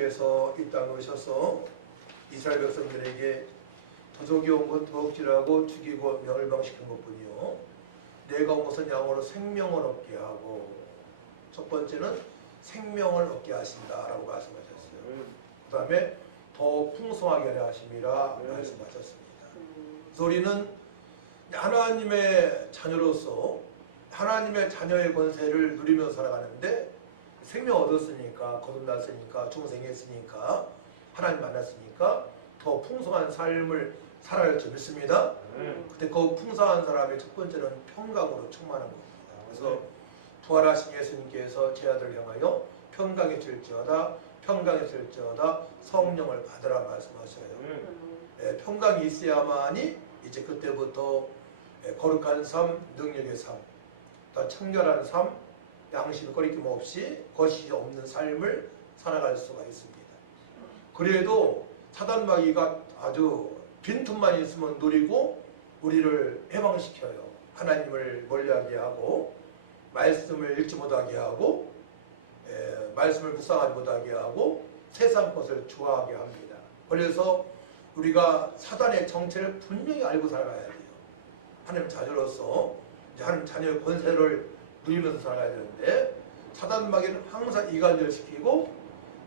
하나님께서 이 땅에 오셔서 이스라엘 백성들에게 도적이 온 것 도둑질하고 죽이고 멸망시킨 것뿐이요, 내가 온 것은 양으로 생명을 얻게 하고, 첫 번째는 생명을 얻게 하신다라고 말씀하셨어요. 그 다음에 더 풍성하게 하려 하심이라 말씀하셨습니다. 그래서 우리는 하나님의 자녀로서 하나님의 자녀의 권세를 누리면서 살아가는데, 생명 얻었으니까, 거듭났으니까, 중생했으니까, 하나님 만났으니까 더 풍성한 삶을 살아갈 줄 믿습니다. 근데 그 풍성한 사람의 첫 번째는 평강으로 충만한 겁니다. 그래서 부활하신 예수님께서 제 아들을 향하여 평강해질지어다, 평강해질지어다, 성령을 받으라 말씀하셔요. 평강이 있어야만이 이제 그때부터 거룩한 삶, 능력의 삶, 또 청결한 삶, 양심 거리낌 없이 거짓이 없는 삶을 살아갈 수가 있습니다. 그래도 사단마귀가 아주 빈틈만 있으면 노리고 우리를 해방시켜요. 하나님을 멀리하게 하고, 말씀을 읽지 못하게 하고, 말씀을 묵상하지 못하게 하고, 세상 것을 좋아하게 합니다. 그래서 우리가 사단의 정체를 분명히 알고 살아가야 돼요. 하나님 자녀로서 이제 하나님 자녀의 권세를 누리면서 살아가야 되는데, 사단마귀는 항상 이간질 시키고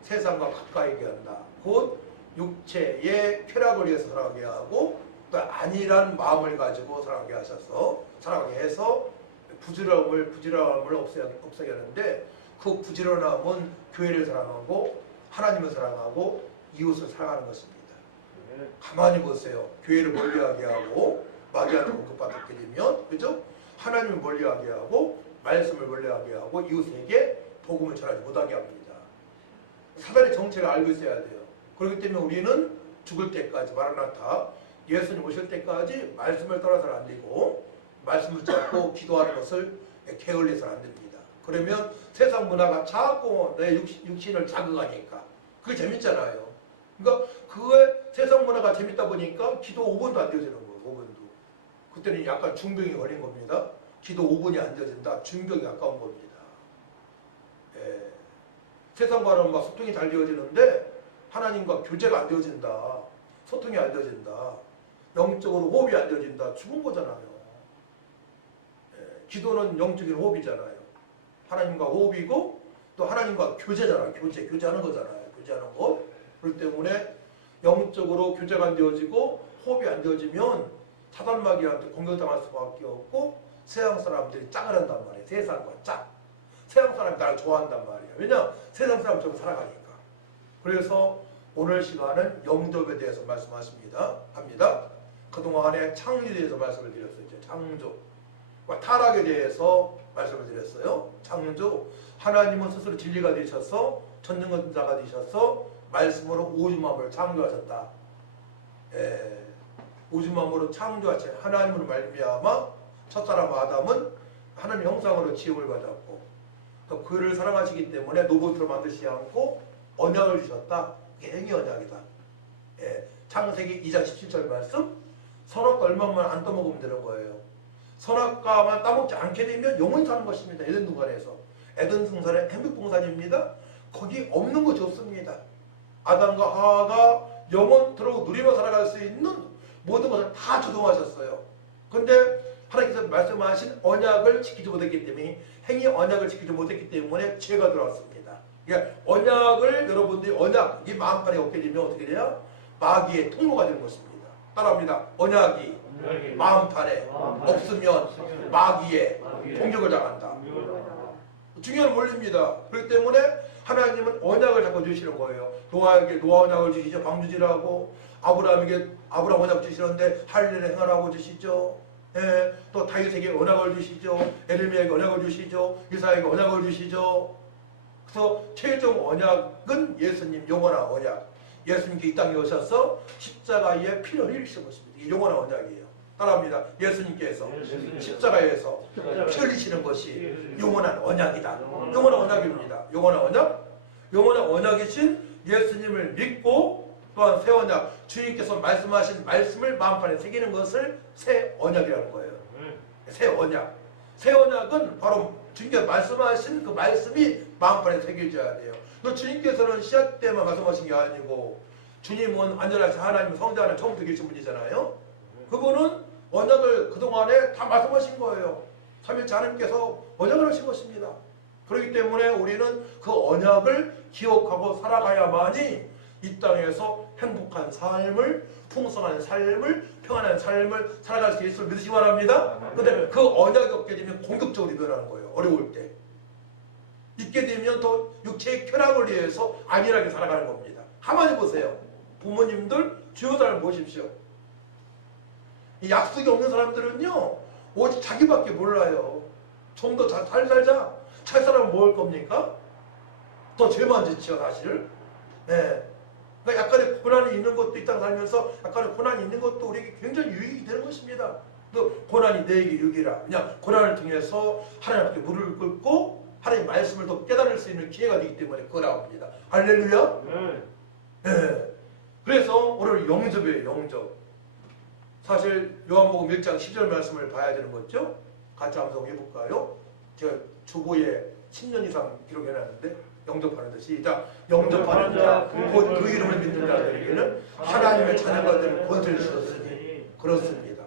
세상과 가까이게 한다. 곧 육체의 쾌락을 위해서 살아가게 하고, 또 안일한 마음을 가지고 살아가게 하셔서 살아가게 해서 부지런함을 없애게 하는데, 그 부지런함은 교회를 사랑하고 하나님을 사랑하고 이웃을 사랑하는 것입니다. 가만히 보세요. 교회를 멀리하게 하고 마귀한테 공급받게 되면, 그죠? 하나님을 멀리하게 하고 말씀을 멀리하게 하고 이웃에게 복음을 전하지 못하게 합니다. 사단의 정체를 알고 있어야 돼요. 그렇기 때문에 우리는 죽을 때까지, 마라나타 예수님 오실 때까지 말씀을 떠나서는 안 되고, 말씀을 잡고 기도하는 것을 게을리해서는 안 됩니다. 그러면 세상 문화가 자꾸 내 육신을 자극하니까 그게 재밌잖아요. 그러니까 그거에 세상 문화가 재밌다 보니까 기도 5분도 안 되어지는 거예요. 5분도. 그때는 약간 중병이 걸린 겁니다. 기도 5분이 안 되어진다. 중병이 가까운 겁니다. 세상과는 막 소통이 잘 되어지는데 하나님과 교제가 안 되어진다. 소통이 안 되어진다. 영적으로 호흡이 안 되어진다. 죽은 거잖아요. 기도는 영적인 호흡이잖아요. 하나님과 호흡이고 또 하나님과 교제잖아요. 교제하는 거잖아요. 교제하는 것. 그렇기 때문에 영적으로 교제가 안 되어지고 호흡이 안 되어지면 사단마귀한테 공격당할 수밖에 없고, 세상 사람들이 짝을 한단 말이에요. 세상과 짝. 세상 사람이 나를 좋아한단 말이에요. 왜냐? 세상 사람처럼 살아가니까. 그래서 오늘 시간은 영접에 대해서 합니다. 그동안에 창조에 대해서 말씀을 드렸어요. 창조. 타락에 대해서 말씀을 드렸어요. 창조. 하나님은 스스로 진리가 되셔서 전능자가 되셔서 말씀으로 우주만물을 창조하셨다. 우주만물을 창조하신 하나님으로 말미암아 첫사람 아담은 하나님 형상으로 지음을 받았고, 또 그를 사랑하시기 때문에 로봇으로 만드시지 않고 언약을 주셨다. 이게 행위 언약이다. 창세기 2장 17절 말씀. 선악과 얼마만 안 떠먹으면 되는 거예요. 선악과만 따먹지 않게 되면 영원히 사는 것입니다. 에덴 동산에서. 에덴 동산은 행복동산입니다. 거기 없는 것이 없습니다. 아담과 하와가 영원토록 누리며 살아갈 수 있는 모든 것을 다 조성하셨어요. 그런데 하나님께서 말씀하신 언약을 지키지 못했기 때문에, 행위 언약을 지키지 못했기 때문에 죄가 들어왔습니다. 그러니까 언약을, 여러분들이 언약, 이 마음판에 없게 되면 어떻게 돼요? 마귀의 통로가 되는 것입니다. 따라합니다. 언약이 마음판에 없으면 마귀의 공격을 당한다. 중요한 원리입니다. 그렇기 때문에 하나님은 언약을 자꾸 주시는 거예요. 노아에게 노아 언약을 주시죠. 방주지라고. 아브라함에게 아브라함 언약 주시는데 할례를 행하라고 주시죠. 또 다윗에게 언약을 주시죠. 에르미야에게 언약을 주시죠. 이사야에게 언약을 주시죠. 그래서 최종 언약은 예수님 영원한 언약. 예수님께 이 땅에 오셔서 십자가에 피를 흘리신 것입니다. 이게 영원한 언약이에요. 따라합니다. 예수님께서 십자가에서 피 흘리시는 것이 영원한 언약이다. 영원한 언약입니다. 영원한 언약. 영원한 언약이신 예수님을 믿고, 또한 새 언약, 주님께서 말씀하신 말씀을 마음판에 새기는 것을 새 언약이라는 거예요. 새 언약. 새 언약은 바로 주님께서 말씀하신 그 말씀이 마음판에 새겨져야 돼요. 또 주님께서는 시작 때만 말씀하신 게 아니고 주님은 안전하신 하나님 성자 안에 처음부터 계신 분이잖아요. 그분은 언약을 그동안에 다 말씀하신 거예요. 삼일째 하나님께서 언약을 하신 것입니다. 그렇기 때문에 우리는 그 언약을 기억하고 살아가야만이 이 땅에서 행복한 삶을, 풍성한 삶을, 평안한 삶을 살아갈 수 있을 믿으시기 바랍니다. 그런데 그 언약이 없게 되면 공격적으로 변하는 거예요. 어려울 때. 있게 되면 또 육체의 쾌락을 위해서 안일하게 살아가는 겁니다. 가만히 보세요. 부모님들, 주요 사람 보십시오. 이 약속이 없는 사람들은요, 오직 자기밖에 몰라요. 좀 더 잘 살자. 살 사람은 뭐 할 겁니까? 더 죄만 짓죠, 사실. 네. 그러니까 약간의 고난이 있는 것도 이 땅 살면서 약간의 고난이 있는 것도 우리에게 굉장히 유익이 되는 것입니다. 또 고난이 내게 유익이라. 그냥 고난을 통해서 하나님께 무릎을 꿇고 하나님의 말씀을 더 깨달을 수 있는 기회가 되기 때문에 그거라고 합니다. 할렐루야. 네. 그래서 오늘 영접이에요, 영접. 사실 요한복음 1장 10절 말씀을 봐야 되는 거죠. 같이 한번 해볼까요? 제가 주보에 10년 이상 기록해놨는데 영접하는 듯 시작. 영접하는 자, 곧 그 이름을 믿는 자들에게는 하나님의 자녀가 되는 권세를 주셨으니. 그렇습니다.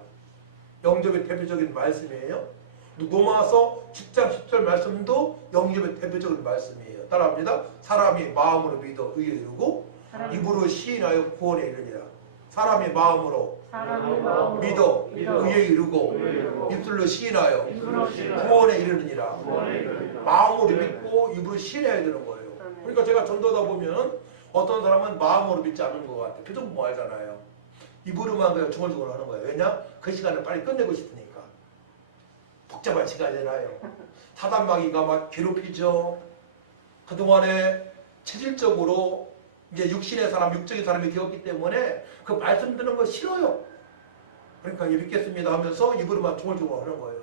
영접의 대표적인 말씀이에요. 로마서 10장 10절 말씀도 영접의 대표적인 말씀이에요. 따라합니다. 사람이 마음으로 믿어 의에 이르고 입으로 시인하여 구원에 이르니라. 사람이 마음으로 믿어 의에 이르고 입술로 시인하여 구원에 이르느니라. 마음으로 믿고 입으로 시인해야 되는 거예요. 그러니까 제가 전도하다 보면 어떤 사람은 마음으로 믿지 않는 것 같아요. 표정 뭐 알잖아요. 입으로만 그냥 중얼중얼 하는 거예요. 왜냐? 그 시간을 빨리 끝내고 싶으니까. 복잡한 시간이잖아요. 사단마귀가 막 괴롭히죠. 그동안에 체질적으로 이제 육신의 사람, 육적인 사람이 되었기 때문에 그 말씀 듣는 거 싫어요. 그러니까 예 믿겠습니다 하면서 입으로만 중얼중얼 하는 거예요.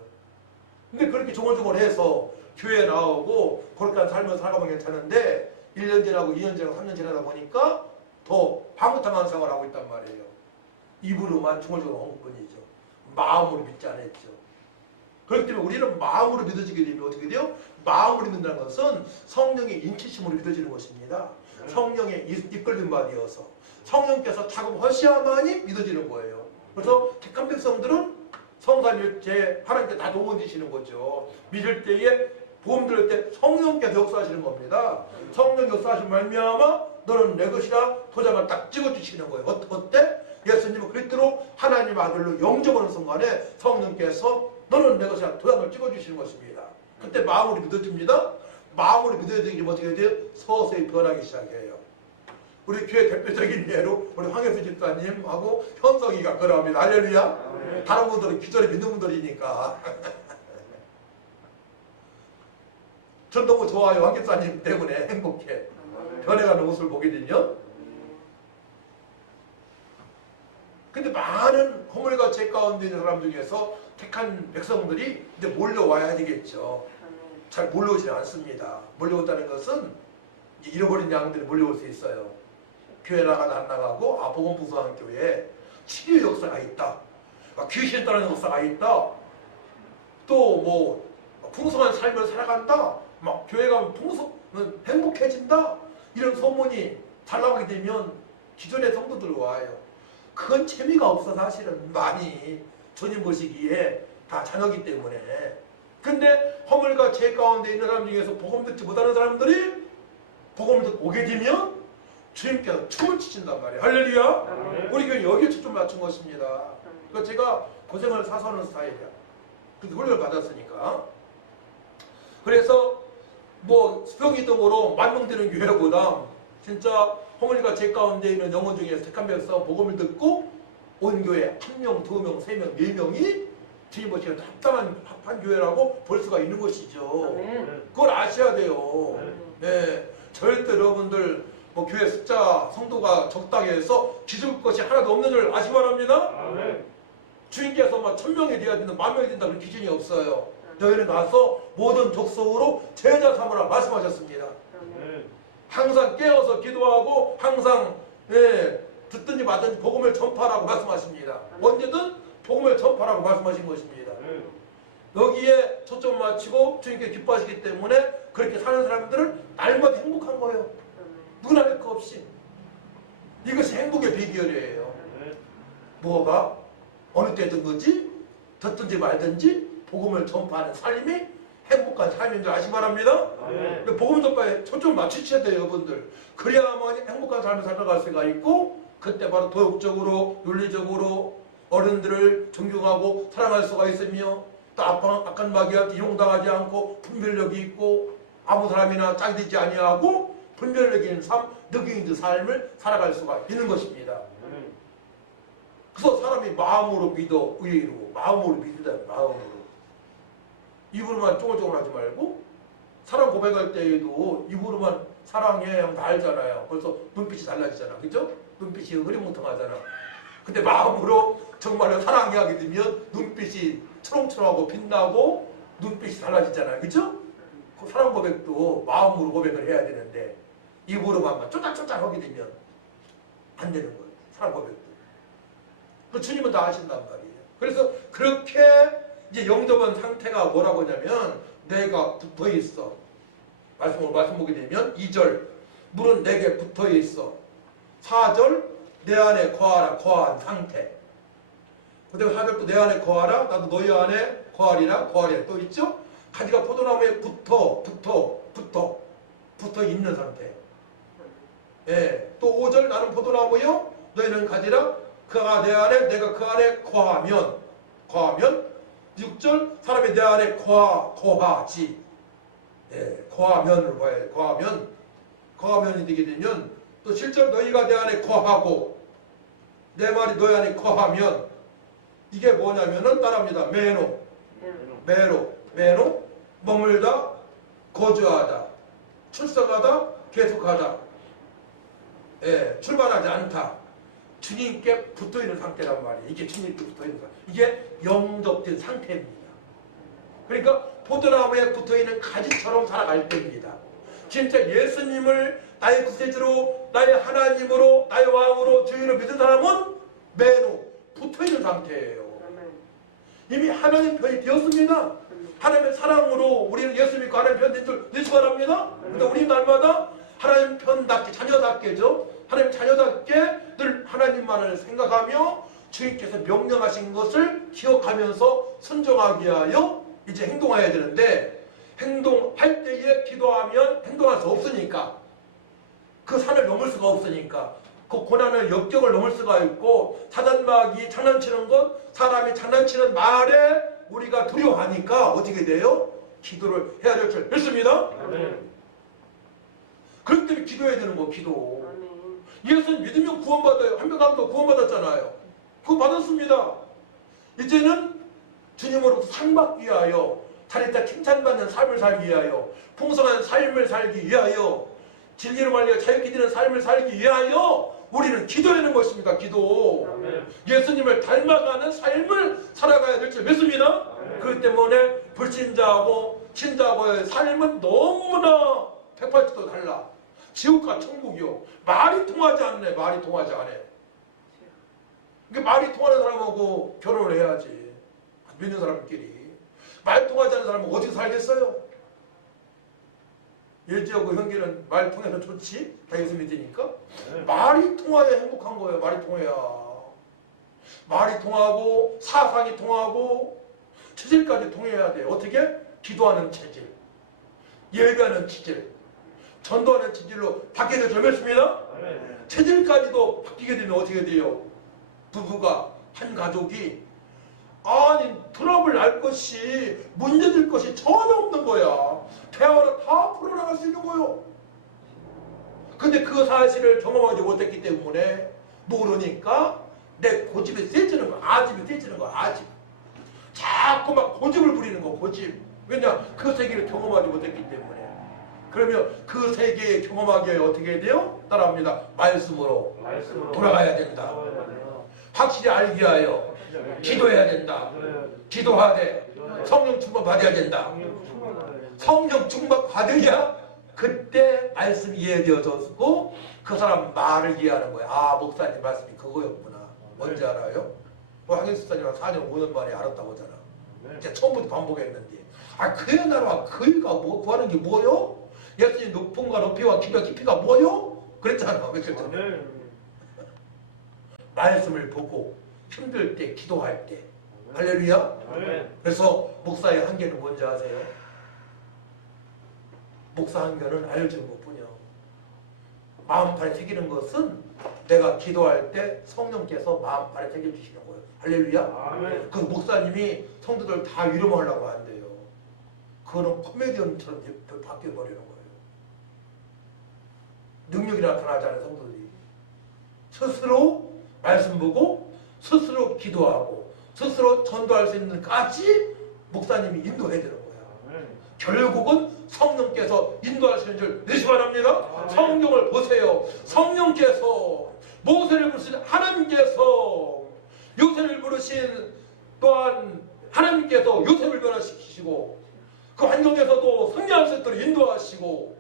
근데 그렇게 중얼중얼 해서 교회 나오고 그렇게 살면서 살아가면 괜찮은데 1년 지나고 2년 지나고 3년 지나다 보니까 더 방긋한 생활을 하고 있단 말이에요. 입으로만 중얼중얼 한 것뿐이죠. 마음으로 믿지 않았죠. 그렇기 때문에 우리는 마음으로 믿어지게 되면 어떻게 돼요? 마음으로 믿는다는 것은 성령의 인치심으로 믿어지는 것입니다. 성령의 이끌림 받이어서 성령께서 작업하셔야만이 믿어지는 거예요. 그래서 택한 백성들은 성삼일체 하나님께 다 동원 주시는 거죠. 믿을 때에 복음 들을 때 성령께서 역사하시는 겁니다. 성령 역사하신 말미암아 너는 내 것이라 도장을 딱 찍어주시는 거예요. 어때? 예수님은 그리스도로 하나님 아들로 영접하는 순간에 성령께서 너는 내 것이라 도장을 찍어주시는 것입니다. 그때 마음으로 믿어집니다. 마음으로 믿어야 되기 어떻게 돼요? 서서히 변하기 시작해요. 우리 교회 대표적인 예로 우리 황혜수 집사님하고 현성이가 그러합니다. 할렐루야. 다른 분들은 기존에 믿는 분들이니까. 전 너무 좋아요. 황 집사님 때문에 행복해. 변해가는 모습을 보게 되면. 근데 많은 허물과 죄 가운데 있는 사람 중에서 택한 백성들이 이제 몰려와야 되겠죠. 잘 몰려오지는 않습니다. 몰려온다는 것은 잃어버린 양들이 몰려올 수 있어요. 교회 나가다 안 나가고 복음 부수하는 교회에 치료 역사가 있다. 귀신 따르는 역사가 있다. 또 뭐 풍성한 삶을 살아간다. 막 교회 가면 행복해진다. 이런 소문이 잘 나가게 되면 기존의 성도들 와요. 그건 재미가 없어 사실은 많이 주님 보시기에 다 자녀기 때문에. 근데 허물과 죄 가운데 있는 사람 중에서 복음 듣지 못하는 사람들이 복음을 듣고 오게 되면 주님께서 춤을 추신단 말이에요. 할렐루야. 우리 교회는 여기에 초점 맞춘 것입니다. 그러니까 제가 고생을 사서 하는 스타일이야. 근데 훈련을 받았으니까. 그래서 뭐 수평이동으로 만명되는 교회보다 진짜 허물과 죄 가운데 있는 영혼 중에서 택한 백성 복음을 듣고 온 교회 1명, 2명, 3명, 4명이 주님 보시기에 합한 교회라고 볼 수가 있는 것이죠. 그걸 아셔야 돼요. 네, 절대 여러분들 뭐 교회 숫자 성도가 적다고 해서 기죽을 것이 하나도 없는 줄 아시기 바랍니다. 주님께서 막 1000명이 돼야 된다, 10,000명이 된다 그런 기준이 없어요. 너희는 가서 모든 족속으로 제자 삼으라 말씀하셨습니다. 항상 깨어서 기도하고 항상 듣든지 말든지 복음을 전파하라고 말씀하십니다. 언제든 복음을 전파하라고 말씀하신 것입니다. 여기에 초점 맞추고 주님께 기뻐하시기 때문에 그렇게 사는 사람들은 날마다 행복한 거예요. 누구나 할 거 없이. 이것이 행복의 비결이에요. 뭐가? 어느 때든 거지? 듣든지 말든지 복음을 전파하는 삶이 행복한 삶인 줄 아시기 바랍니다. 복음 전파에 초점 맞추셔야 돼요, 여러분들. 그래야만 행복한 삶을 살아갈 수가 있고, 그때 바로 도덕적으로, 윤리적으로 어른들을 존경하고 사랑할 수가 있으며, 또 악한마귀한테 이용당하지 않고 분별력이 있고 아무 사람이나 짝이 되지 아니하고 분별력 있는 삶, 능력 있는 삶을 살아갈 수가 있는 것입니다. 그래서 사람이 마음으로 믿어 의로 마음으로 믿으다. 마음으로 입으로만 쫑글쫑글 하지 말고, 사랑 고백할 때에도 입으로만 사랑해 하면 다 알잖아요. 벌써 눈빛이 달라지잖아. 그죠? 눈빛이 흐리멍텅하잖아. 근데 마음으로 정말로 사랑해 하게 되면 눈빛이 초롱초롱하고 빛나고 눈빛이 달라지잖아요. 그죠? 그 사랑 고백도 마음으로 고백을 해야 되는데 입으로만 쪼짝쪼짝 하게 되면 안 되는 거예요. 사랑 고백도. 그 주님은 다 아신단 말이에요. 그래서 그렇게 이제 영접한 상태가 뭐라고 하냐면, 내가 붙어 있어. 말씀 보게 되면 2절 물은 내게 붙어 있어. 4절 내 안에 거하라. 거한 상태. 그다음에 4절도 내 안에 거하라. 나도 너희 안에 거하리라. 거하리라. 또 있죠? 가지가 포도나무에 붙어 있는 상태. 예. 또 5절 나는 포도나무요 너희는 가지라. 그가 내 안에 내가 그 안에 거하면 6절 사람이 내 안에 거하지. 예. 거하면을 봐야 돼. 거하면이 되게 되면 또 7절 너희가 내 안에 거하고 내 말이 너희 안에 거하면, 이게 뭐냐면은 따라합니다. 매노 머물다, 거주하다, 출석하다, 계속하다, 예, 출발하지 않다. 주님께 붙어있는 상태란 말이에요. 이게 주님께 붙어있는 상태. 이게 영접된 상태입니다. 그러니까 포도나무에 붙어있는 가지처럼 살아갈 때입니다. 진짜 예수님을 나의 구세주로, 나의 하나님으로, 나의 왕으로, 주인으로 믿은 사람은 매로 붙어있는 상태예요. 이미 하나님 편이 되었습니다. 하나님의 사랑으로 우리는 예수 믿고 하나님 편 된 줄 믿으시기 바랍니다. 근데 우리 날마다 하나님 편답게, 자녀답게죠. 하나님 자녀답게 늘 하나님만을 생각하며 주님께서 명령하신 것을 기억하면서 순종하기 위하여 이제 행동해야 되는데, 행동할 때에 기도하면 행동할 수 없으니까, 그 산을 넘을 수가 없으니까, 그 고난을 역경을 넘을 수가 있고, 사단마귀 장난치는 것, 사람이 장난치는 말에 우리가 두려워하니까 어떻게 돼요? 기도를 해야 될 줄 믿습니다. 그렇기 때문에 기도해야 되는 거, 기도. 예수는 믿으면 구원받아요. 한 명 가면 구원받았잖아요. 그거 받았습니다. 이제는 주님으로 상 받기 위하여, 자리다 칭찬받는 삶을 살기 위하여, 풍성한 삶을 살기 위하여, 진리로 말려 자유케 되는 삶을 살기 위하여 우리는 기도하는 것입니다. 기도. 예수님을 닮아가는 삶을 살아가야 될 줄 믿습니다. 그렇기 때문에 불신자하고 신자하고의 삶은 너무나 180도 달라. 지옥과 천국이요. 말이 통하지 않네. 말이 통하지 않아. 그러니까 말이 통하는 사람하고 결혼을 해야지. 믿는 사람끼리. 말 통하지 않는 사람은 어디서 살겠어요? 예지하고 형제는 말 통해서 좋지? 다 예수 믿으니까? 말이 통해야 행복한 거예요. 말이 통해야. 말이 통하고 사상이 통하고 체질까지 통해야 돼. 어떻게? 기도하는 체질, 예배하는 체질, 전도하는 체질로 바뀌게 되죠. 믿습니다. 체질까지도 바뀌게 되면 어떻게 돼요? 부부가, 한 가족이 아니 트러블 날 것이, 문제될 것이 전혀 없는 거야. 대화로 다 풀어나갈 수 있는 거요. 근데 그 사실을 경험하지 못했기 때문에 모르니까 내 고집이 세지는 거야. 아집이 세지는 거야. 아집. 자꾸 막 고집을 부리는 거. 고집. 왜냐? 그 세계를 경험하지 못했기 때문에. 그러면 그 세계에 경험하기 위해 어떻게 해야 돼요? 따라합니다. 말씀으로 돌아가야 된다. 확실히 알기 위하여 기도해야 된다. 기도하되 성령 충만 받아야 된다. 성령 충만 받으냐 그때 말씀이 이해되어졌고 그 사람 말을 이해하는 거야. 아, 목사님 말씀이 그거였구나. 뭔지 알아요? 황인수 사님은 4년 5년 만에 알았다고 하잖아. 이제 처음부터 반복했는데, 그의 나라와 그의가 구하는 게 뭐요? 예수님 높음과 높이와 깊이가 뭐요? 그랬잖아. 며칠 전에. 말씀을 보고 힘들 때 기도할 때. 할렐루야. 그래서 목사의 한계는 뭔지 아세요? 목사 한계는 알려주는 것뿐이요. 마음판에 새기는 것은 내가 기도할 때 성령께서 마음판에 새겨주시는 거예요. 할렐루야. 그 목사님이 성도들 다 위로하려고 안 돼요. 그거는 코미디언처럼 바뀌어버리는 거예요. 능력이 나타나지 않은 성도들이 스스로 말씀 보고 스스로 기도하고 스스로 전도할 수 있는 까지 목사님이 인도해야 되는 거예요. 결국은 성령께서 인도하시는 줄 믿으시 바랍니다. 성경을 보세요. 성령께서 모세를 부르신 하나님께서 요셉을 부르신 또한 하나님께서 요셉을 변화시키시고 그 환경에서도 승리할 수 있도록 인도하시고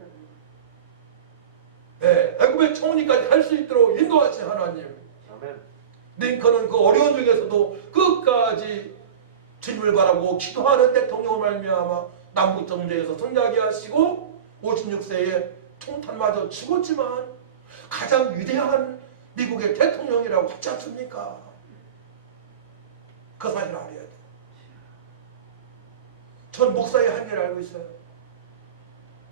애굽의 총리까지 갈 수 있도록 인도하신 하나님. 링컨은 그 어려운 중에서도 끝까지 주님을 바라고 기도하는 대통령을 말미암아 남북 정쟁에서 승리하게 하시고 56세에 총탄마저 죽었지만 가장 위대한 미국의 대통령이라고 하지 않습니까? 그 사실을 알아야 돼요. 전 목사의 한계를 알고 있어요.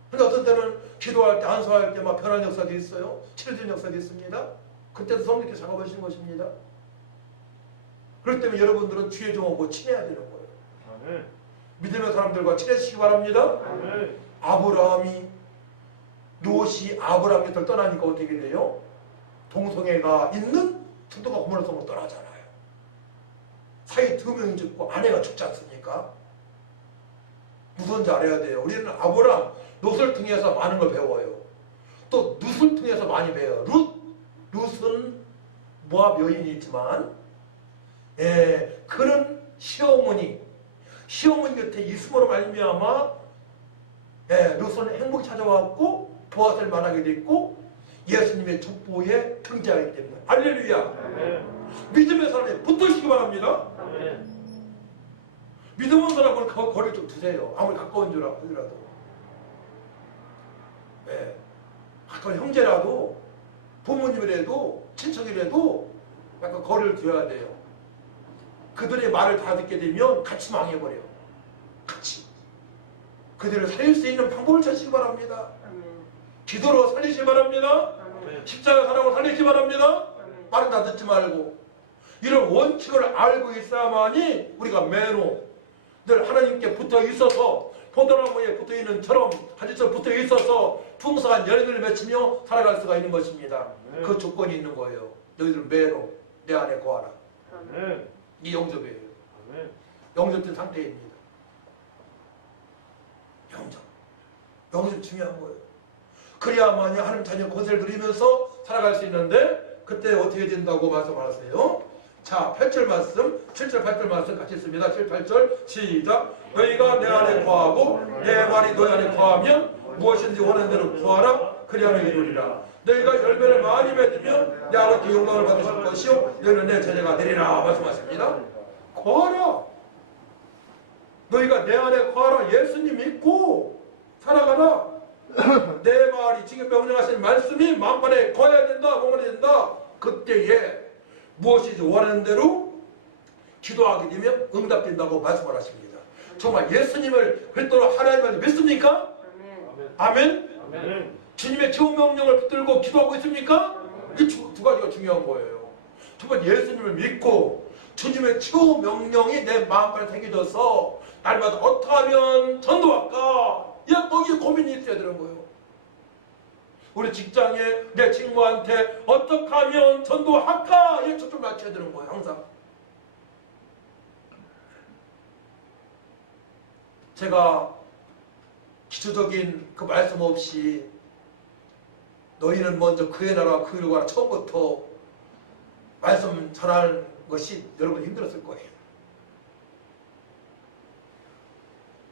근데 어떤 때는 기도할 때 안수할 때 막 변한 역사도 있어요. 치료된 역사도 있습니다. 그때도 성령께서 작업하시는 것입니다. 그렇기 때문에 여러분들은 주의 종하고 친해야 되는 거예요. 믿음의 사람들과 친해지시기 바랍니다. 아브라함이 롯이 아브라함 곁을 떠나니까 어떻게 돼요? 동성애가 있는 소돔과 고모라 성으로 떠나잖아요. 사이 2명이 죽고 아내가 죽지 않습니까? 무슨지 알아야 돼요. 우리는 아브라함, 롯을 통해서 많은 걸 배워요. 또 룻을 통해서 많이 배워요. 룻은 모압 여인이 있지만 그는 시어머니 곁에 있음으로 말미암아 룻은 행복이 찾아왔고 보아스를 만나게 됐고 예수님의 족보에 등장하기 때문에 할렐루야. 믿음의 사람에 붙으시기 바랍니다. 믿음은 사람은 거리를 좀 두세요. 아무리 가까운 줄 알아도 가까운 형제라도 부모님이라도 친척이라도 약간 거리를 두어야 돼요. 그들의 말을 다 듣게 되면 같이 망해버려요. 같이. 그들을 살릴 수 있는 방법을 찾으시기 바랍니다. 기도로 살리시기 바랍니다. 십자가 사랑으로 살리시기 바랍니다. 말은 다 듣지 말고. 이런 원칙을 알고 있어야만이 우리가 매너 늘 하나님께 붙어 있어서 포도나무에 붙어 있는 처럼 한지처럼 붙어 있어서 풍성한 열매를 맺히며 살아갈 수가 있는 것입니다. 그 조건이 있는 거예요. 너희들 매너 내 안에 거하라. 이 영접이에요. 영접된 상태입니다. 영접 중요한 거예요. 그래야만이 하나님 자녀 권세를 누리면서 살아갈 수 있는데 그때 어떻게 된다고 말씀하세요? 자, 8절 말씀, 7절, 8절 말씀 같이 있습니다. 7, 8절 시작. 너희가 내 안에 거하고 내 말이 너희 안에 거하면 무엇인지 원하는 대로 구하라. 그리하면 이루리라. 너희가 열매를 많이 맺으면 내 아버지 영광을 받으실 것이요 너희는 내 제자가 되리라 말씀하십니다. 거하라. 너희가 내 안에 거하라. 예수님 믿고 살아가라. 내 말이 지금 명령하신 말씀이 마음판에 거해야 된다. 몸을 된다. 그때에 무엇이지 원하는 대로 기도하게 되면 응답된다고 말씀을 하십니다. 정말 예수님을 그리스도로 하나님을 믿습니까? 아멘. 아멘. 주님의 최후 명령을 붙들고 기도하고 있습니까? 이 두 가지가 중요한 거예요. 두 번 예수님을 믿고 주님의 최후 명령이 내 마음판에 새겨져서 날마다 어떻게 하면 전도할까? 거기에 고민이 있어야 되는 거예요. 우리 직장에 내 친구한테 어떻게 하면 전도할까? 이 초점을 맞춰야 되는 거예요. 항상. 제가 기초적인 그 말씀 없이 너희는 먼저 그의 나라와 그의 일을 처음부터 말씀 전하는 것이 여러분 힘들었을 거예요.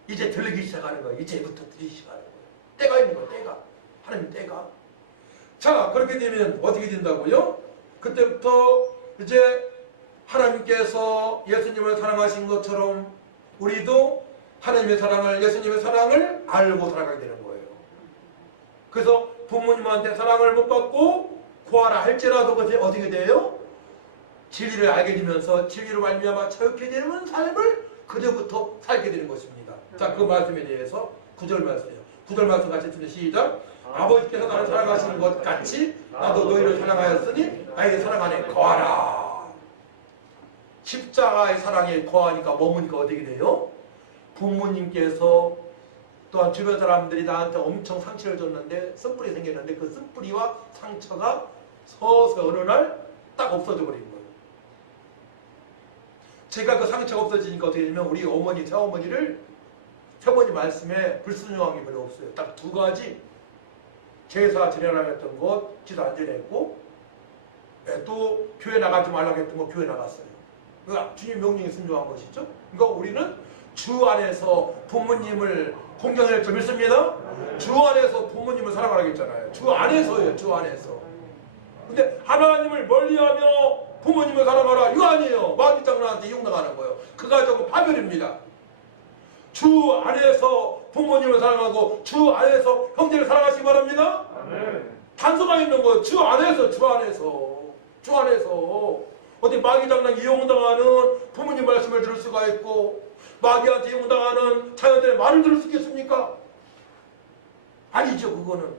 이제 들리기 시작하는 거예요. 이제부터 들리기 시작하는 거예요. 때가 있는 거예요. 때가. 하나님 때가. 자, 그렇게 되면 어떻게 된다고요? 그때부터 이제 하나님께서 예수님을 사랑하신 것처럼 우리도 하나님의 사랑을, 예수님의 사랑을 알고 살아가게 되는 거예요. 그래서 부모님한테 사랑을 못 받고 구하라 할지라도 그것이 어떻게 돼요? 진리를 알게 되면서 진리로 말미암아 자유케 되는 삶을 그제부터 살게 되는 것입니다. 자, 그 말씀에 대해서 9절 말씀이에요. 9절 말씀 같이 듣는 시작. 아버지께서 나를 사랑하시는 것 같이 나도 너희를 사랑하였으니 나의 사랑 안에 거하라. 십자가의 사랑에 거하니까 머무니까 어떻게 돼요? 부모님께서 또한 주변 사람들이 나한테 엄청 상처를 줬는데 쓴뿌리 생겼는데 그 쓴뿌리와 상처가 서서 어느 날 딱 없어져 버린 거예요. 제가 그 상처가 없어지니까 어떻게 되냐면 우리 어머니, 새어머니를 새어머니 말씀에 불순종한 게 별로 없어요. 딱 두 가지. 제사 지내라했던 것 기도 안 지냈고 또 교회 나가지 말라고 했던 거 교회 나갔어요. 그러니까 주님 명령에 순종한 것이죠. 그러니까 우리는 주 안에서 부모님을 공경할 줄 믿습니다. 주 안에서 부모님을 사랑하라고 했잖아요. 주 안에서예요. 주 안에서. 근데 하나님을 멀리하며 부모님을 사랑하라 이거 아니에요. 마귀 장난한테 이용당하는 거예요. 그 가정은 파멸입니다. 주 안에서 부모님을 사랑하고 주 안에서 형제를 사랑하시기 바랍니다. 단서가 있는 거예요. 주 안에서 주 안에서 어디 마귀 장난 이용당하는 부모님 말씀을 들을 수가 있고 마귀한테 이용당하는 자녀들의 말을 들을 수 있겠습니까? 아니죠. 그거는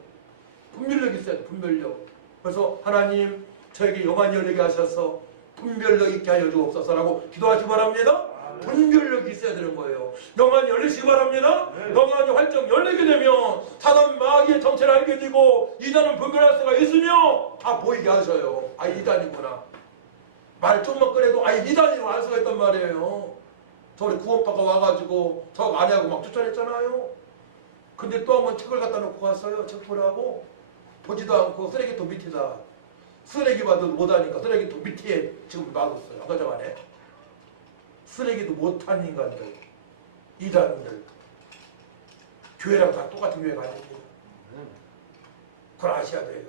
분별력이 있어야 돼. 분별력. 그래서 하나님 저에게 영안 열리게 하셔서 분별력 있게 하여 주옵소서라고 기도하시기 바랍니다. 분별력이 있어야 되는 거예요. 영안이 열리시기 바랍니다. 영안이 활짝 열리게 되면 사단 마귀의 정체를 알게 되고 이단은 분별할 수가 있으며 다 보이게 하셔요. 아, 이단이구나. 말 좀만 꺼내도 아, 이단이라고 알 수가 있단 말이에요. 저 우리 구원파가 와가지고 저 아내하고 막 쫓아냈잖아요. 근데 또 한 번 책을 갖다 놓고 갔어요. 책 보라고. 보지도 않고 쓰레기통 밑에다. 쓰레기 봐도 못하니까 쓰레기통 밑에 지금 놔뒀어요. 아까 전에. 쓰레기도 못한 인간들, 이단들, 교회랑 다 똑같은 교회가 아닙니다. 그걸 아셔야 돼요.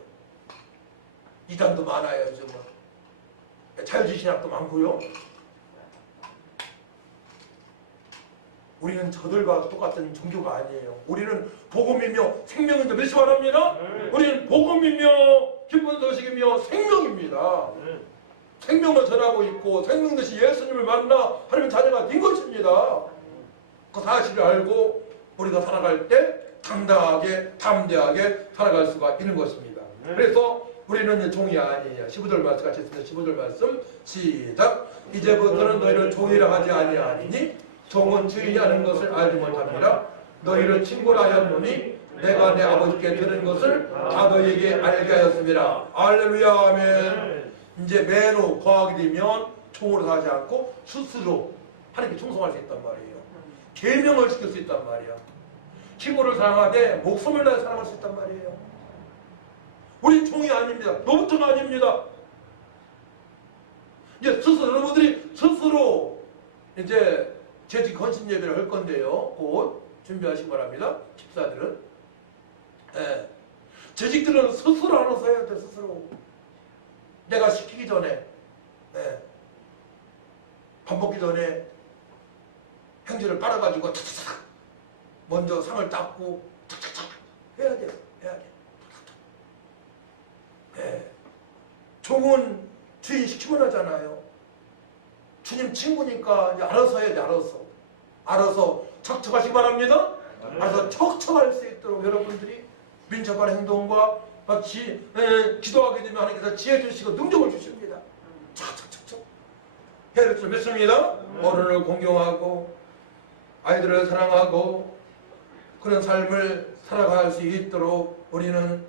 이단도 많아요, 요즘은. 자유주의신학도 많고요. 우리는 저들과 똑같은 종교가 아니에요. 우리는 복음이며 생명인데 몇시 바랍니다? 우리는 복음이며 기쁜 소식이며 생명입니다. 생명을 전하고 있고 생명 대신 예수님을 만나 하나님 자녀가 된 것입니다. 그 사실을 알고 우리가 살아갈 때 당당하게 담대하게 살아갈 수가 있는 것입니다. 그래서 우리는 종이 아니에요. 15절 말씀 같이 했습니다. 15절 말씀 시작. 이제부터는 너희를 종이라 하지 아니하니 종은 주인이 하는 것을 알지 못합니다. 너희를 친구라 하였노니 내가 내 아버지께 들은 것을 다 너희에게 알게 하였습니다. 할렐루야. 아멘. 이제 매로 거하게 되면 총으로 사지 않고 스스로 하나님께 충성할 수 있단 말이에요. 계명을 지킬 수 있단 말이야. 친구를 사랑하되 목숨을 다해 사랑할 수 있단 말이에요. 우리 종이 아닙니다. 로봇가 아닙니다. 이제 스스로 여러분들이 스스로 이제 재직 헌신 예배를 할 건데요. 곧 준비하시기 바랍니다. 집사들은. 재직들은 스스로 알아서 해야 돼. 스스로. 내가 시키기 전에 밥 먹기 전에 형제를 빨아가지고 착착착 먼저 상을 닦고 착착착 해야 돼. 종은 주인 시키면 하잖아요. 주님 친구니까 이제 알아서 해야 돼. 알아서 척척하시기 바랍니다. 알아서 척척할 수 있도록 여러분들이 민첩한 행동과 같이 기도하게 되면 하나님께서 지혜 주시고 능력을 주십니다. 척척척척 해야 될 줄 믿습니다. 어른을 공경하고 아이들을 사랑하고 그런 삶을 살아갈 수 있도록 우리는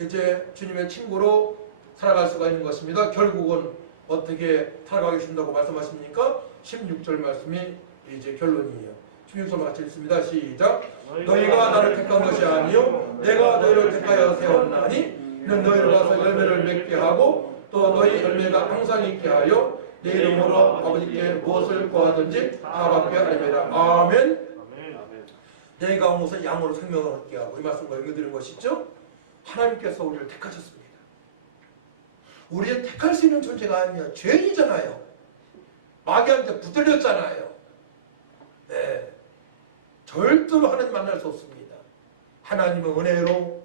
이제 주님의 친구로 살아갈 수가 있는 것입니다. 결국은 어떻게 살아가겠습니다고 말씀하십니까? 16절 말씀이 이제 결론이에요. 16절 같이 읽습니다. 시작. 너희가 나를 택한 것이 아니요 내가 너희를 택하여 세웠나니 이는 너희를 가서 열매를 맺게 하고 또 너희 열매가 항상 있게 하여 내 이름으로 아버지께 무엇을 구하든지 다 받게 하리라. 아멘. 내가 무슨 양으로 생명을 얻게 하고 이 말씀과 연결되는 것이죠. 하나님께서 우리를 택하셨습니다. 우리는 택할 수 있는 존재가 아니에요. 죄인이잖아요. 마귀한테 붙들렸잖아요. 네. 절대로 하나님 만날 수 없습니다. 하나님의 은혜로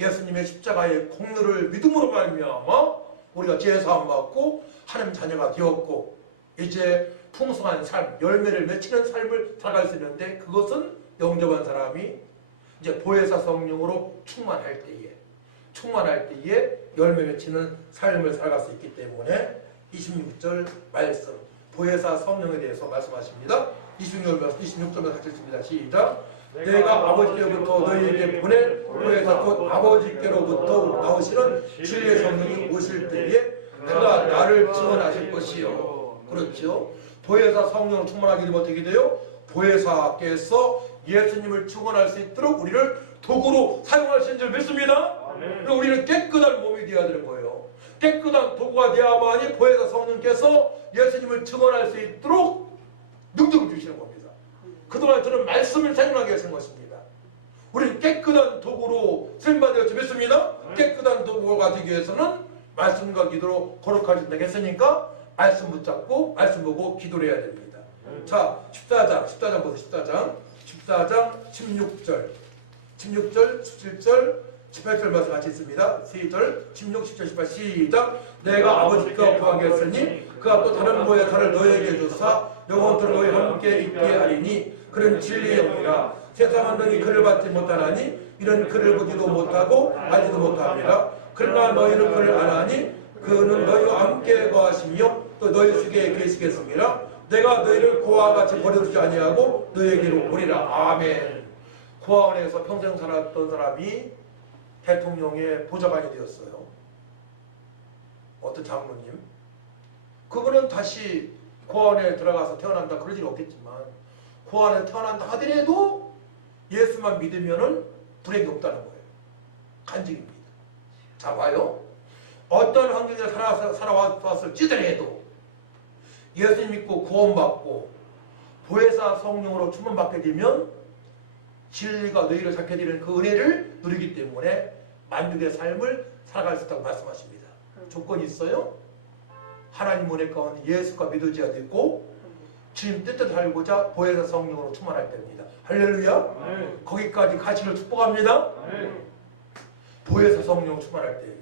예수님의 십자가의 공로를 믿음으로 말미암아 우리가 제사함 받고 하나님 자녀가 되었고 이제 풍성한 삶, 열매를 맺히는 삶을 살아갈 수 있는데 그것은 영접한 사람이 이제 보혜사 성령으로 충만할 때에 열매 맺히는 삶을 살아갈 수 있기 때문에 26절 말씀 보혜사 성령에 대해서 말씀하십니다. 26절 같이 읽습니다. 시작. 내가 아버지께로부터 너희에게 보낸 보혜사 곧 아버지께로부터 나오시는 진리의 성령이 오실 때에 그가 나를 증언하실 것이요. 그렇죠. 보혜사 성령 충만하게 되면 어떻게 돼요? 보혜사께서 예수님을 증언할 수 있도록 우리를 도구로 사용하시는 줄 믿습니다. 그리고 우리는 깨끗한 몸이 되어야 되는 거예요. 깨끗한 도구가 되어야만이 보혜사 성령께서 예수님을 증언할 수 있도록 능력을 주시는 겁니다. 그동안 저는 말씀을 생각하게 하신 것입니다. 우리는 깨끗한 도구로 쓰임받아 주겠습니다. 깨끗한 도구가 되기 위해서는 말씀과 기도로 거룩하신다고 했으니까 말씀 붙잡고 말씀 보고 기도를 해야 됩니다. 자, 14장 보세요. 14장 16절 17절 18절 말씀 같이 있습니다. 3절 16, 17, 18 시작. 내가 아버지께 구하겠으니 그가 또 다른 보혜사를 너희에게 주사 영원토록 너희와 함께 있게 하리니 그는 진리의 영이라 세상은 너희 그를 받지 못하나니 이는 그를 보지도 못하고 알지도 못합니다. 그러나 너희는 그를 아나니 그는 너희와 함께 거하시며 또 너희 속에 계시겠습니다. 내가 너희를 고아와 같이 버려두지 아니하고 너희에게로 오리라. 아멘. 고아원에서 평생 살았던 사람이 대통령의 보좌관이 되었어요. 어떤 장로님. 그분은 다시 고아원에 들어가서 태어난다 그런 일이 없겠지만 고아원에 태어난다 하더라도 예수만 믿으면은 불행이 없다는 거예요. 간증입니다. 자, 봐요. 어떤 환경에 살아왔을지더라도 예수님 믿고 구원받고 보혜사 성령으로 충만받게 되면 진리가 너희를 잡게 되는 그 은혜를 누리기 때문에 만족의 삶을 살아갈 수 있다고 말씀하십니다. 조건이 있어요. 하나님 은혜 가운데 예수가 믿어져야 되고 주님 뜻대로 살고자 보혜사 성령으로 충만할 때입니다. 할렐루야. 거기까지 가시를 축복합니다. 보혜사 성령 충만할 때예요.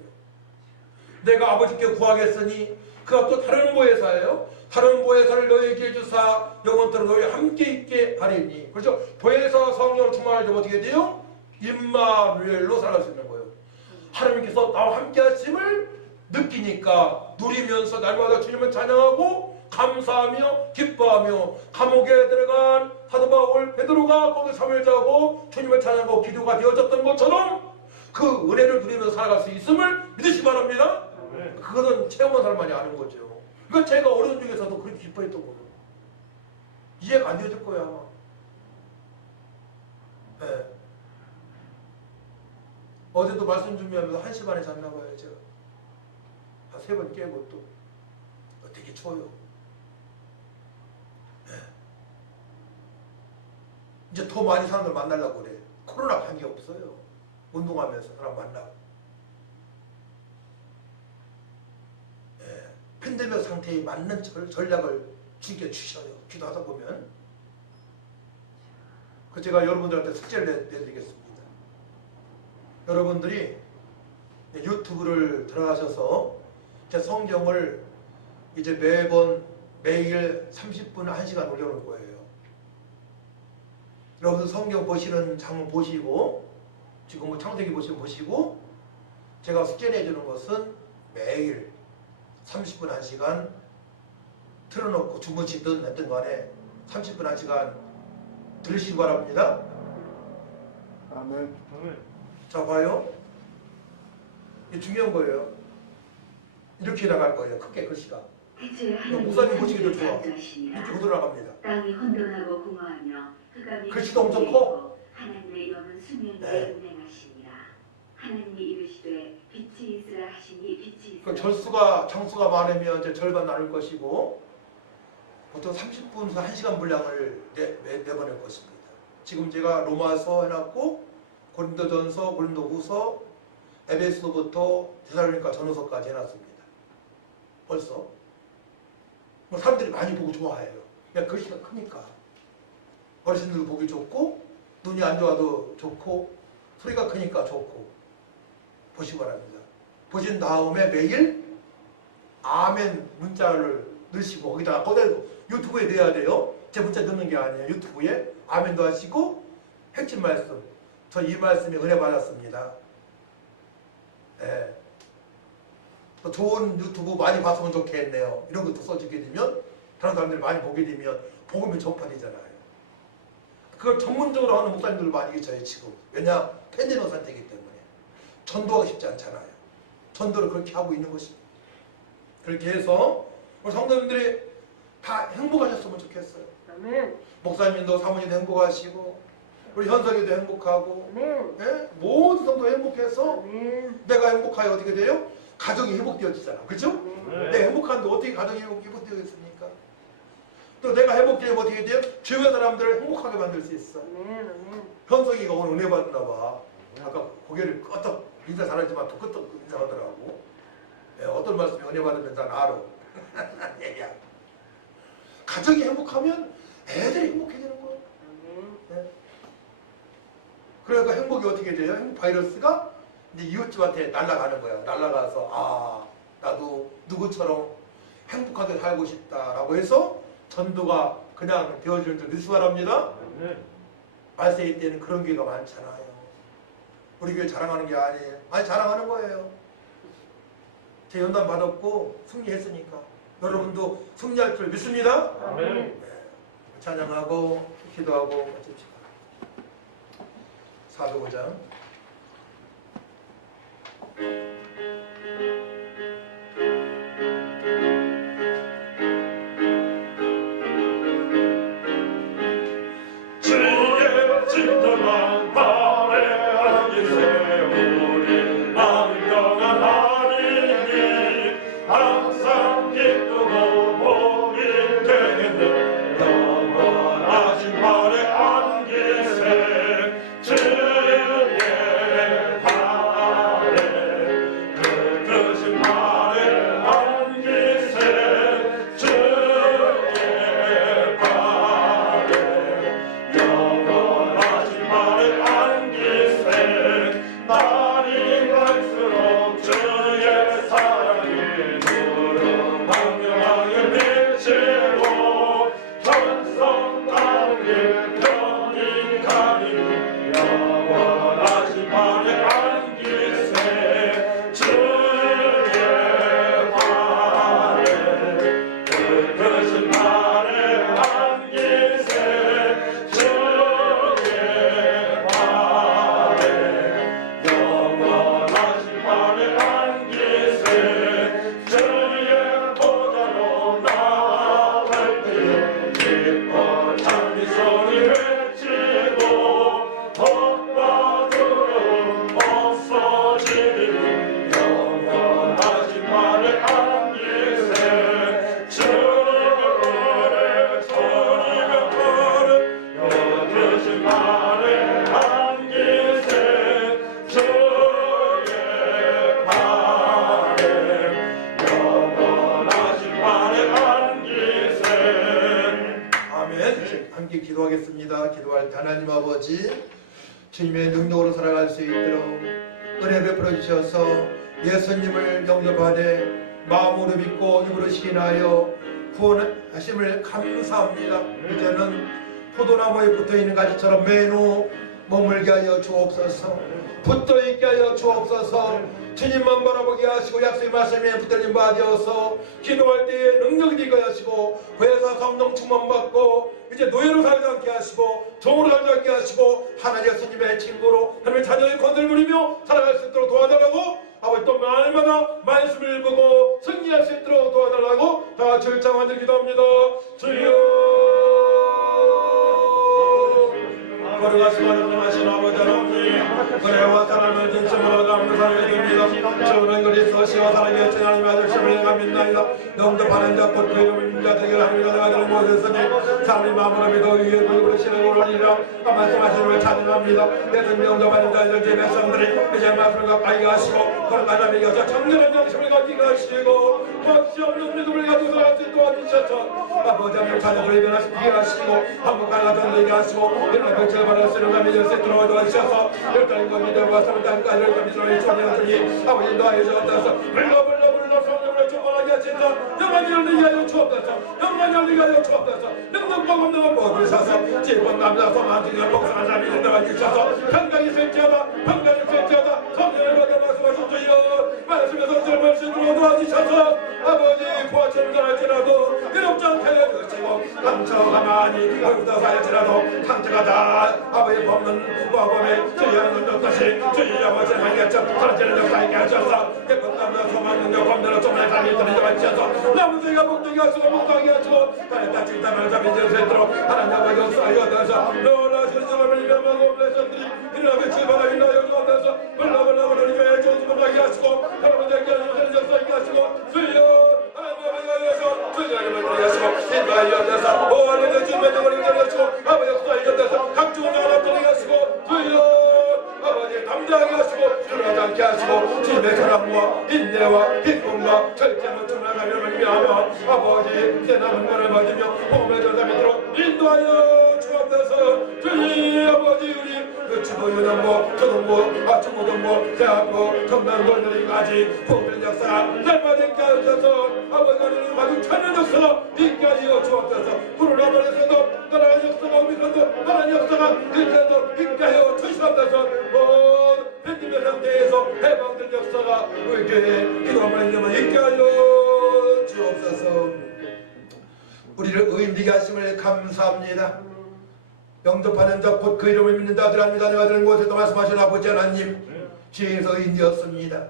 내가 아버지께 구하겠으니 그가 또 다른 보혜사예요. 다른 보혜사를 너희에게 주사 영원토록 너희 함께 있게 하리니. 그렇죠? 보혜사 성령 충만할 때 어떻게 돼요? 임마누엘로 살아갈 수 있는 거예요. 하나님께서 나와 함께 하심을 느끼니까 누리면서 날마다 주님을 찬양하고 감사하며 기뻐하며 감옥에 들어간 사도 바울 베드로가 거기 잠을 자고 주님을 찬양하고 기도가 되어졌던 것처럼 그 은혜를 누리면서 살아갈 수 있음을 믿으시기 바랍니다. 그것은 체험한 사람만이 아는 거죠. 그러니까 제가 어려운 중에서도 그렇게 기뻐했던 거예요. 이해가 안 되어질 거야 아마. 네. 어제도 말씀 준비하면서 1시 반에 잤나 봐요. 제가 한 3번 깨고 또 되게 추워요. 네. 이제 더 많이 사람들 만나려고 그래. 코로나 관계 없어요. 운동하면서 사람 만나고. 네. 팬데믹 상태에 맞는 전략을 주께 주셔요. 기도하다 보면. 그 제가 여러분들한테 숙제를 내드리겠습니다. 여러분들이 유튜브를 들어가셔서 제 성경을 이제 매일 30분 1시간 올려놓을 거예요. 여러분들 성경 보시는 장면 보시고 지금 뭐 창세기 보시고 제가 숙제 내주는 것은 매일 30분 1시간 틀어놓고 주무시든 했든 간에 30분 1시간 들으시기 바랍니다. 아멘. 자, 봐요. 이게 중요한 거예요. 이렇게 나갈 거예요. 크게 글씨가. 목사님 보시기도 좋아. 이렇게 구도 나갑니다. 땅이 혼돈하고 공허하며 흑암이 글씨도 엄청 커. 하나님의 영은 수면 네. 위에 운행하시니라. 하나님이 이르시되 빛이 있으라 하시니 빛이 있으라. 장수가 많으면 이제 절반 나눌 것이고 보통 30분에서 1시간 분량을 내보낼 것입니다. 지금 제가 로마서 해놨고 고린도전서, 고린도후서, 에베소부터 데살로니가 전후서까지 해놨습니다. 벌써. 사람들이 많이 보고 좋아해요. 그냥 글씨가 크니까. 어르신들도 보기 좋고 눈이 안 좋아도 좋고 소리가 크니까 좋고 보시기 바랍니다. 보신 다음에 매일 아멘 문자를 넣으시고 거기다가 그대로 유튜브에 넣어야 돼요. 제 문자 넣는 게 아니에요. 유튜브에 아멘도 하시고 핵심 말씀, 저 이 말씀에 은혜 받았습니다. 네. 또 좋은 유튜브 많이 봤으면 좋겠네요. 이런 것도 써주게 되면 다른 사람들이 많이 보게 되면 복음이 전파되잖아요. 그걸 전문적으로 하는 목사님들 많이 계셔요 지금. 왜냐? 팬데믹 상태이기 때문에 전도하기 쉽지 않잖아요. 전도를 그렇게 하고 있는 것입니다. 그렇게 해서 우리 성도님들이 다 행복하셨으면 좋겠어요. 아멘. 목사님도 사모님도 행복하시고 우리 현석이도 행복하고 아멘. 예? 모든 성도 행복해서 아멘. 내가 행복하여 어떻게 돼요? 가정이 회복되어지잖아. 그렇죠? 아멘. 내가 행복한데 어떻게 가정이 회복되겠습니까? 또 내가 행복되면 어떻게 돼요? 주변 사람들을 행복하게 만들 수 있어. 아멘. 아멘. 현석이가 오늘 은혜 받나 봐. 아까 고개를 끄덕 인사 잘하지만 또 끄덕 인사하더라고. 예, 어떤 말씀이 은혜 받으면 난 알아. 얘기야. 가정이 행복하면 애들이 행복해지는 거야. 아멘. 예. 그러니까 행복이 어떻게 돼요? 행복 바이러스가 이제 이웃집한테 날아가는 거야. 날아가서 아 나도 누구처럼 행복하게 살고 싶다라고 해서 전도가 그냥 되어지는 줄 믿으시 바랍니다. 말세기 때는 그런 교회가 많잖아요. 우리 교회 자랑하는 게 아니에요. 아니 자랑하는 거예요. 제 연단 받았고 승리했으니까 여러분도 승리할 줄 믿습니다. 아멘. 네. 찬양하고 기도하고 마칩시다. 사도구장 주의 진정한 발에 세우리 남경한 하리니 항상 기쁘고 복이 되겠네 영원하신 발에 안기세 주의 발에 그 크신 발에 안기세 주의 발에 영원하신 발에 안기세 날이 갈수록 주의 사랑이 누름 광명하게 비치고 천성 가는 길 편히 가리니 영원하신 발에 안기세 주의 발에 그 크신 발에 안기세 주의 발에 영원하신 발에 안기세 주의 보좌로 나아갈 때 기뻐 찬미 소리 외치고 겁과 두려움 없어지리니 영원하신 발에 안기세 주님의 발에 주님의 발에 영원하신 발에 안기세 주의 발에 영원하신 발에 안기세 아멘. 함께 기도하겠습니다. 기도할 때 하나님 아버지 주님의 능력으로 살아갈 수 있도록 은혜 베풀어 주셔서 예수님을 영접하되 마음으로 믿고 입으로 시인하여 구원하심을 감사합니다. 이제는 포도나무에 붙어있는 가지처럼 매너 머물게 하여 주옵소서. 붙어있게 하여 주옵소서. 주님만 바라보게 하시고 약속의 말씀에 붙들림 받으셔서 기도할 때에 능력이 되게 하시고 회사 성령 충만받고 이제 노예로 살지 않게 하시고 종으로 살지 않게 하시고 하나님 예수님의 친구로 하나님의 자녀의 건설 부리며 살아갈 수 있도록 도와달라고 아버지 또 날마다 말씀을 보고 승리할 수 있도록 도와달라고 다 같이 일창하는 기도합니다. 주여 걸어가시고 하신 아버지 하나님 그래와 사람을 진심으로 감사하게 됩니다. 주는 그리스도 시와 사랑의 하나님의 아들 심을 내가 믿나이다. 영접하는 자 곧 그 이름을 믿는 자 되게 하리라. 내가 들은 곳에서니 사람이 마음으로 믿어 위에 굴부를 신으로 하리라. 말씀하시는 걸 찬양합니다. 내가 영접하는 자들 제 백성들이 이제 말씀을 가까이 하시고 거룩한 자를 이겨서 청결한 영심을 가지고 하시고 거짓 없는 믿음을 가지고 살아갈 수 있도록 도와주셔서 아버지 하나님 자녀들을 변화시키게 하시고 한국과 같은 되게 하시고 이런 백체를 받을 수 있는 감이 될 수 있도록 도와주셔서 열달인 것 믿음과 사랑까지 감사를 주옵소서. 아버지 인도하여 주옵소서. 불러 성령을 충만하게 하시사 영광이 열리게 하여 주옵소서. 영광이 열리게 하여 주옵소서. 능력과 권능을 모으셔서 지권 감사 소망 중에 복숭아 잠이 된다고 주셔서 건강이 설치하다 성령을 받아 말씀하신 주여 말씀에서 젊을 수 있도록 도와주셔서 아버지 고아처럼 살할지라도 괴롭지 않게 해주시고 상처가 많이 얼굴다 할지라도 상처가 다 아버지 법는 모범에 주의하는 것 없듯이 주의 아버지 하나님께 사라지는 역사에 하셔서 예쁜 남자 소망 능력 법대로 좀에 다리 들이지 마시셔서 남은 저희가 복되게 하시고 복하게 하시고 다른 진단을 잡아줄 수 있도록 하나님 아버지 역사에 얻어서 놀라신 사람을 명하고 오래전들이 일어나게 출발하 인하여 주옵소서. 불러불러 이겨야 조수하게 하시고 여러분 자기를 역사하게 하시고 주여 하나님 아버지 하셔서 주님을 하시고 인도하여 주셔서 오하는 주님의 능력을 인도하시고 아버지 역사에 얻어서 각종 나라들이 하시고 주여 아버지 담대하게 하시고 불하지 않게 하시고 주님의 사랑과 인내와 기쁨과 절제로 충만하기를 위하여 아버지 내 남은 것을 받으며 몸에 전사 밑으로 인도하여 주옵소서. 주님 아버지 우리 유치부 유년부 초등부 중고등부 대학부 청단고들까지 국민 역사가 날마다 있게 하셔서 아버지가 가족 찾는 역사가 있게 하여 주옵소서. 불을 아버지에서도 나라의 역사가 오면서도 나라의 역사가 일때도 있게 하여 주시옵소서. 팬님의 상태에서 해방된 역사가 우리 교회에 기도하는 이름을 있게 하여 주옵소서. 우리를 의인되게 하심을 감사합니다. 영접하는 자 곧 그 이름을 믿는 자들 합니다. 내가 들은 곳에서 말씀하신 아버지 하나님 지혜에서 의인되었습니다.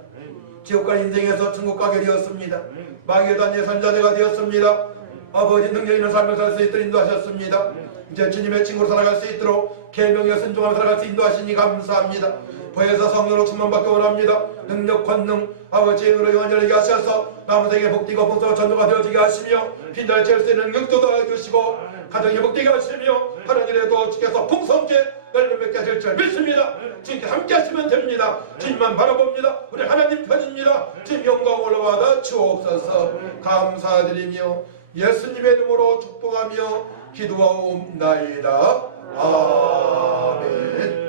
지옥과 인생에서 천국 가게 되었습니다. 마귀의 단의 선자대가 되었습니다. 아버지 능력 있는 삶을 살 수 있도록 인도하셨습니다. 이제 주님의 친구로 살아갈 수 있도록 계명에 순종하며 살아갈 수 인도하시니 감사합니다. 보혜사 성령으로 충만받기 원합니다. 능력 권능 아버지의 은혜로 영원 열리게 하셔서 남은 생에 복되고 풍성한 전도가 되어지게 하시며 빈자를 채울 수 있는 능력도 더해주시고 가정이 복되게 하시며 하는 일에도 주께서 풍성케 열매 맺게 하실 줄 믿습니다. 주님께 함께 하시면 됩니다. 주님만 바라봅니다. 우리 하나님 편입니다. 주님 영광 올라받아 주옵소서. 감사드리며 예수님의 이름으로 축복하며 기도하옵나이다. 아멘.